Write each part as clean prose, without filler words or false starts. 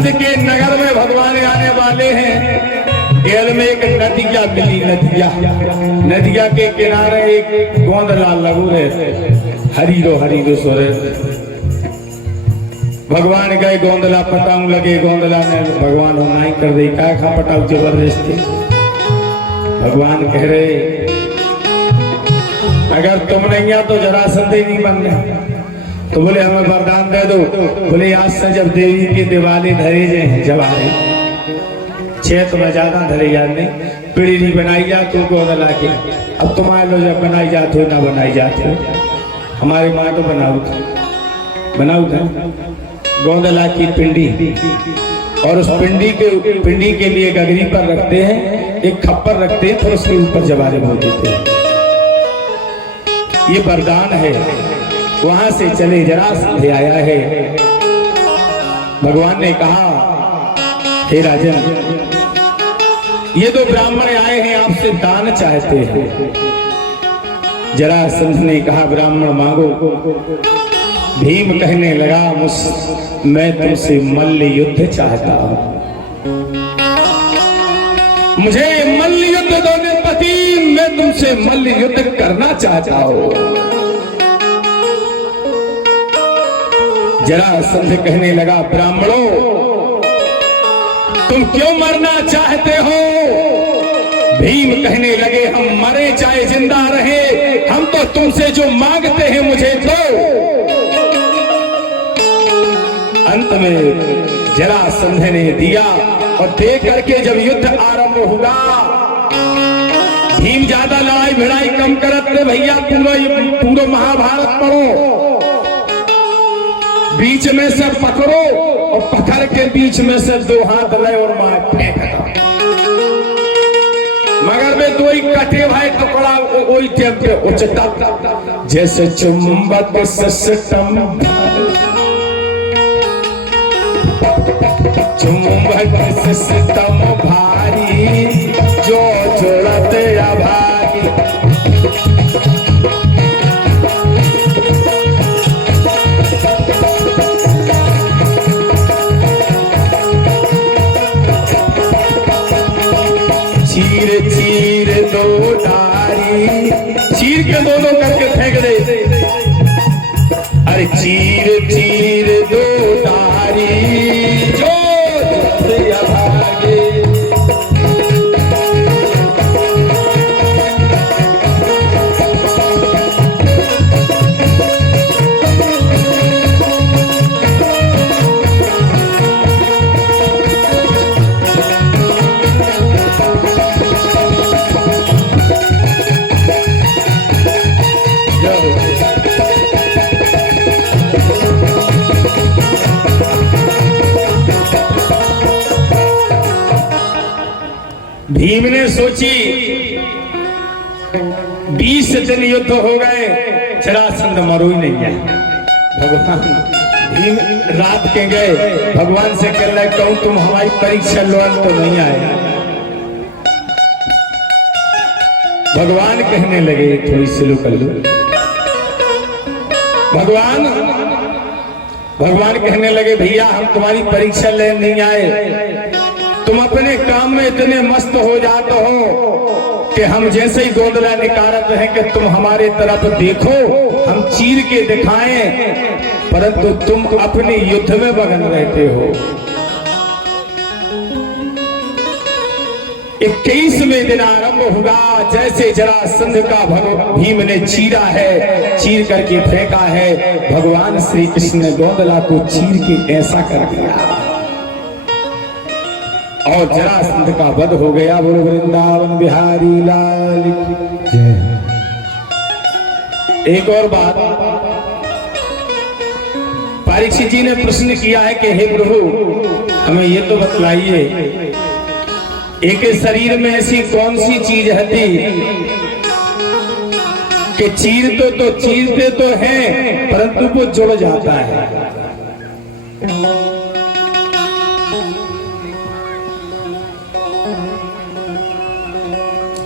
जरासंध के नगर में भगवान आने वाले हैं। गेल में एक नदिया मिली, नदिया के किनारे एक गोंदला लगू रहे, हरीरो सोरे। भगवान गए गोंदला पटाऊ लगे, गोंदला ने भगवान हो नहीं कर दे, का खा पटाऊ जबरदस्ती। भगवान कह रहे अगर तुम नहीं आ तो जरासंध ही नहीं बनने। तो बोले हमें वरदान दे दो। बोले आज से जब देवी की दिवाली धरे जाए, जब आए छेत में ज्यादा धरे याद नहीं, पीढ़ी बनाई जात हो गोंदला के। अब तुम्हारे लो जब बनाई जात हो ना बनाई जात हो, हमारी माँ तो बनाऊ था गोंदला की पिंडी। और उस पिंडी के लिए गगरी पर रखते हैं, एक खप्पर रखते हैं, फिर उसके ऊपर जवारे बोल देते हैं। ये वरदान है। वहां से चले जरासंध आया है। भगवान ने कहा हे राजन, ये दो ब्राह्मण आए हैं आपसे दान चाहते हैं। जरासंध ने कहा ब्राह्मण मांगो। भीम कहने लगा मैं तुमसे मल्ल युद्ध चाहता हूं, मुझे मल्ल युद्ध दो पति, मैं तुमसे मल्ल युद्ध करना चाहता हूं। जरासंध कहने लगा ब्राह्मणों तुम क्यों मरना चाहते हो? भीम कहने लगे हम मरे चाहे जिंदा रहे, हम तो तुमसे जो मांगते हैं मुझे दो। अंत में जरासंध ने दिया और दे करके जब युद्ध आरंभ हुआ, भीम ज्यादा लड़ाई भिड़ाई कम करते भैया, पूरा महाभारत पढ़ो, बीच में से पकड़ो और पकड़ के बीच में से दो हाथ ले और मार फेंक दो। मगर वे दो ही कटे भाई टुकड़ा वही टेम पे उचटा, जैसे चुंबक सिस्टम, चुंबक सिस्टम भारी जो जोड़ते अभागी। चीर दो डारी, चीर के दोनों करके फेंक दे। अरे चीर दो डारी जो भागे। भीम ने सोची 20 दिन युद्ध हो गए, जरासंध मरो ही नहीं है। भगवान भीम रात के गए, भगवान से कह रहे कहूं तुम हमारी परीक्षा लो, तो नहीं आए। भगवान कहने लगे थोड़ी स्लो कर लो। भगवान कहने लगे भैया हम तुम्हारी परीक्षा ले नहीं आए, तुम अपने काम में इतने मस्त हो जाते हो कि हम जैसे ही गोंदला निकारत हैं कि तुम हमारे तरफ देखो, हम चीर के दिखाएं, परंतु तुम अपने युद्ध में मगन रहते हो। 21वें दिन आरंभ हुआ, जैसे जरासंध का भीम ने चीरा है, चीर करके फेंका है, भगवान श्री कृष्ण ने गोंदला को चीर के ऐसा कर दिया और जरासंध का वध हो गया। बोलो वृंदावन बिहारी लाल की जय। एक और बात, परीक्षित जी ने प्रश्न किया है कि हे प्रभु हमें ये तो बतलाइए, एक शरीर में ऐसी कौन सी चीज है कि चीरते तो हैं परंतु वो जुड़ जाता है।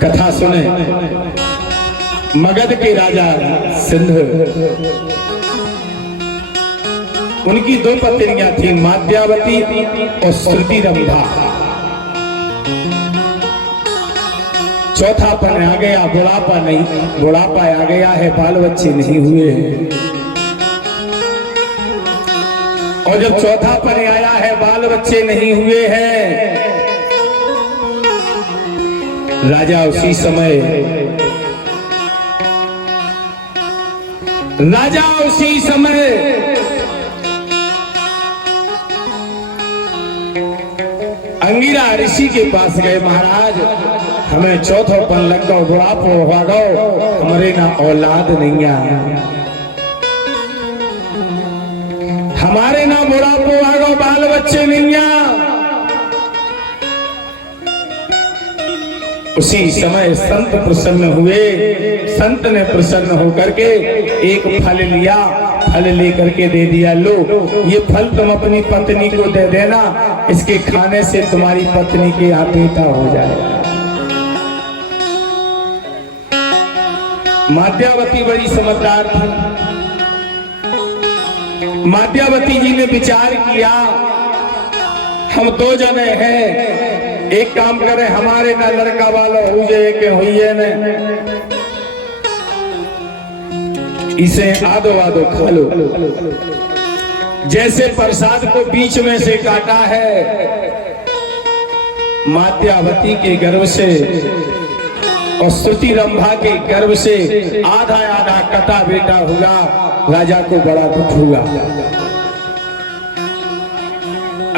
कथा सुने, मगध के राजा सिंध उनकी दो पत्नियां थी, माद्यावती और श्रुति रंभा। चौथापन आ गया, बुढ़ापा नहीं, बुढ़ापा आ गया है, बाल बच्चे नहीं हुए हैं। और जब चौथापन आया है, बाल बच्चे नहीं हुए हैं, राजा उसी समय अंगिरा ऋषि के पास गए। महाराज, हमें चौथोपन लग गो, बुढ़ापो हो गो, हमारे ना औलाद नहीं आ, हमारे ना बुढ़ापो आ गो, बाल बच्चे नहीं आ। उसी समय संत प्रसन्न हुए। संत ने प्रसन्न होकर के एक फल लिया, फल लेकर के दे दिया, लो ये फल तुम अपनी पत्नी को दे देना, इसके खाने से तुम्हारी पत्नी के यहाँ बेटा हो जाएगा। माद्यावती बड़ी समझदार थी। माद्यावती जी ने विचार किया, हम दो जने हैं, एक काम करें, हमारे ना लड़का वाला हो जाए के हुई ने, इसे आदो आदो खा लो। जैसे प्रसाद को बीच में से काटा है, माद्यावती के गर्भ से और श्रुति रंभा के गर्भ से आधा आधा कटा बेटा हुआ। राजा को बड़ा दुख हुआ।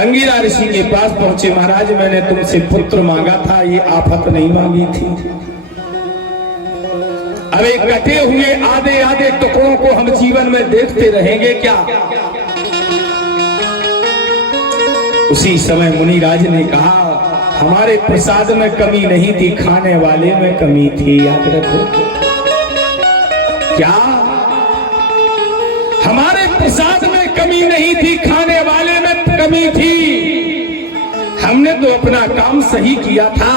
अंगिरा ऋषि के पास पहुंचे। महाराज, मैंने तुमसे पुत्र मांगा था, ये आफत नहीं मांगी थी। अब एक कटे हुए आधे आधे टुकड़ों को हम जीवन में देखते रहेंगे क्या? उसी समय मुनिराज ने कहा, हमारे प्रसाद में कमी नहीं थी, खाने वाले में कमी थी। याद रखो, क्या हमारे प्रसाद में कमी नहीं थी, खाने वाले में कमी थी। हमने तो अपना काम सही किया था।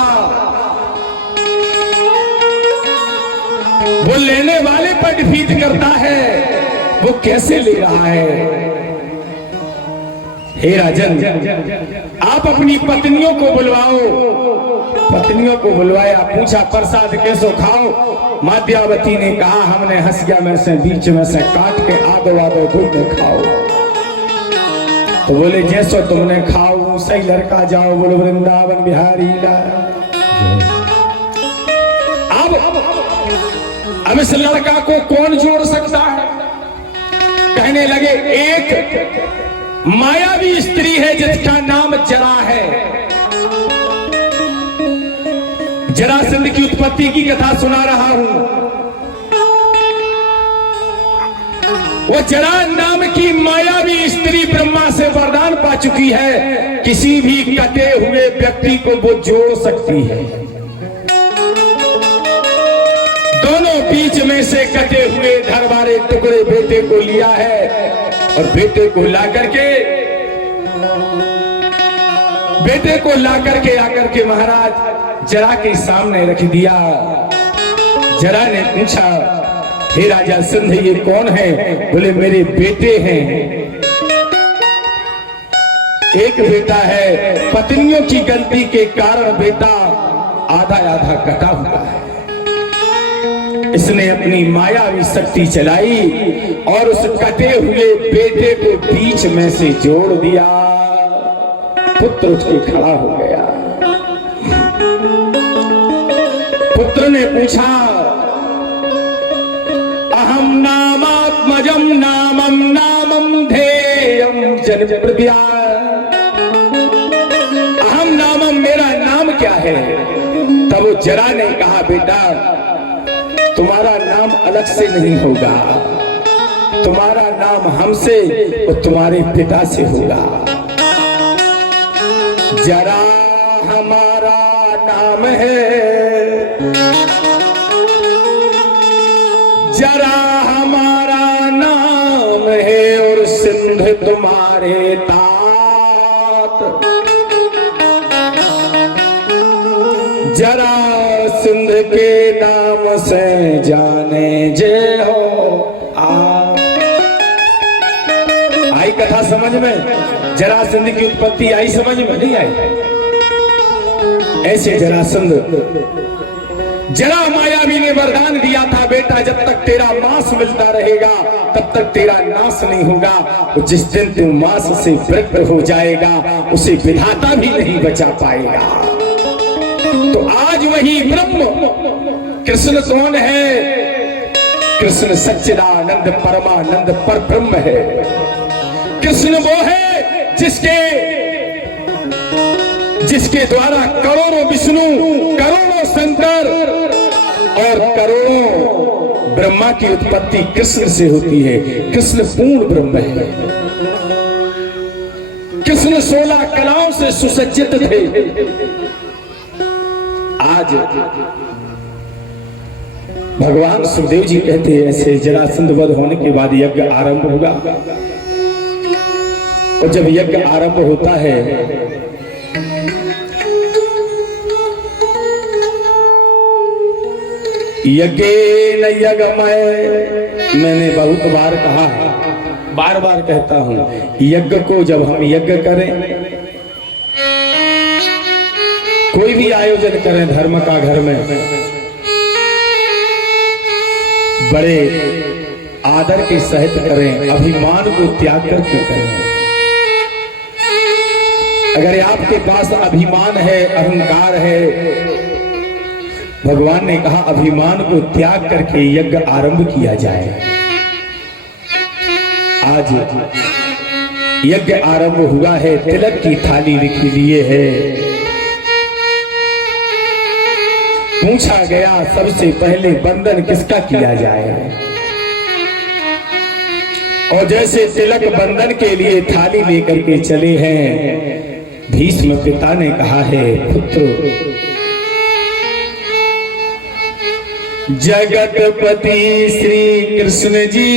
वो लेने वाले पर डिफीट करता है, वो कैसे ले रहा है? हे राजन, आप अपनी पत्नियों को बुलवाओ। पत्नियों को बुलवाया, पूछा प्रसाद कैसो खाओ? माद्यावती ने कहा, हमने हंसिया में से बीच में से काट के आधो आधो धूप में खाओ। तो बोले, जैसो तुमने खाओ सही लड़का जाओ, बोलो वृंदावन बिहारी ला। अब इस लड़का को कौन जोड़ सकता है? कहने लगे, एक मायावी स्त्री है जिसका नाम जरा है। जरासंध की उत्पत्ति की कथा सुना रहा हूं। वो जरा नाम की मायावी स्त्री ब्रह्मा से वरदान पा चुकी है, किसी भी कटे हुए व्यक्ति को वो जोड़ सकती है। दोनों बीच में से कटे हुए धरवारे टुकड़े बेटे को लिया है और बेटे को ला करके आकर के महाराज जरा के सामने रख दिया। जरा ने पूछा, हे राजा सिंध, ये कौन है? बोले, मेरे बेटे हैं। एक बेटा है, पत्नियों की गलती के कारण बेटा आधा आधा कटा हुआ है। इसने अपनी मायावी शक्ति चलाई और उस कटे हुए बेटे को बीच में से जोड़ दिया। पुत्र उठ के खड़ा हो गया। पुत्र ने पूछा, अहम नामात्मजम नामम नामम धेयम जनप्रद्या। अहम नामम, मेरा नाम क्या है? तब जरा ने कहा, बेटा तुम्हारा नाम अलग से नहीं होगा, तुम्हारा नाम हमसे और तुम्हारे पिता से होगा। जरा हमारा नाम है, जरा हमारा नाम है और सिंध तुम्हारे तात। जरा सिंध के नाम से जाने जे हो आप। आई कथा समझ में? जरासंध की उत्पत्ति आई समझ में? नहीं आई। ऐसे जरासंध, जरा मायावी ने वरदान दिया था, बेटा जब तक तेरा मांस मिलता रहेगा तब तक तेरा नाश नहीं होगा, और जिस दिन तू मांस से विरक्त हो जाएगा उसे विधाता भी नहीं बचा पाएगा। तो आज वही ब्रह्म कृष्ण कौन है? कृष्ण सच्चिदानंद परमानंद पर ब्रह्म है। कृष्ण वो है जिसके द्वारा करोड़ों विष्णु, करोड़ों शंकर और करोड़ों ब्रह्मा की उत्पत्ति कृष्ण से होती है। कृष्ण पूर्ण ब्रह्म है। कृष्ण 16 कलाओं से सुसज्जित थे। आज भगवान सुखदेव जी कहते हैं ऐसे जरासंध वध होने के बाद यज्ञ आरंभ होगा, और जब यज्ञ आरंभ होता है यज्ञेन यज्ञमय, मैंने बहुत बार कहा है, बार बार कहता हूं, यज्ञ को जब हम यज्ञ करें, कोई भी आयोजन करें धर्म का घर में, बड़े आदर के सहित करें, अभिमान को त्याग करके करें। अगर आपके पास अभिमान है, अहंकार है, भगवान ने कहा अभिमान को त्याग करके यज्ञ आरंभ किया जाए। आज यज्ञ आरंभ हुआ है, तिलक की थाली लिखी लिए है। पूछा गया सबसे पहले बंधन किसका किया जाए, और जैसे तिलक बंधन के लिए थाली लेकर के चले हैं, भीष्म पिता ने कहा है पुत्र, जगतपति श्री कृष्ण जी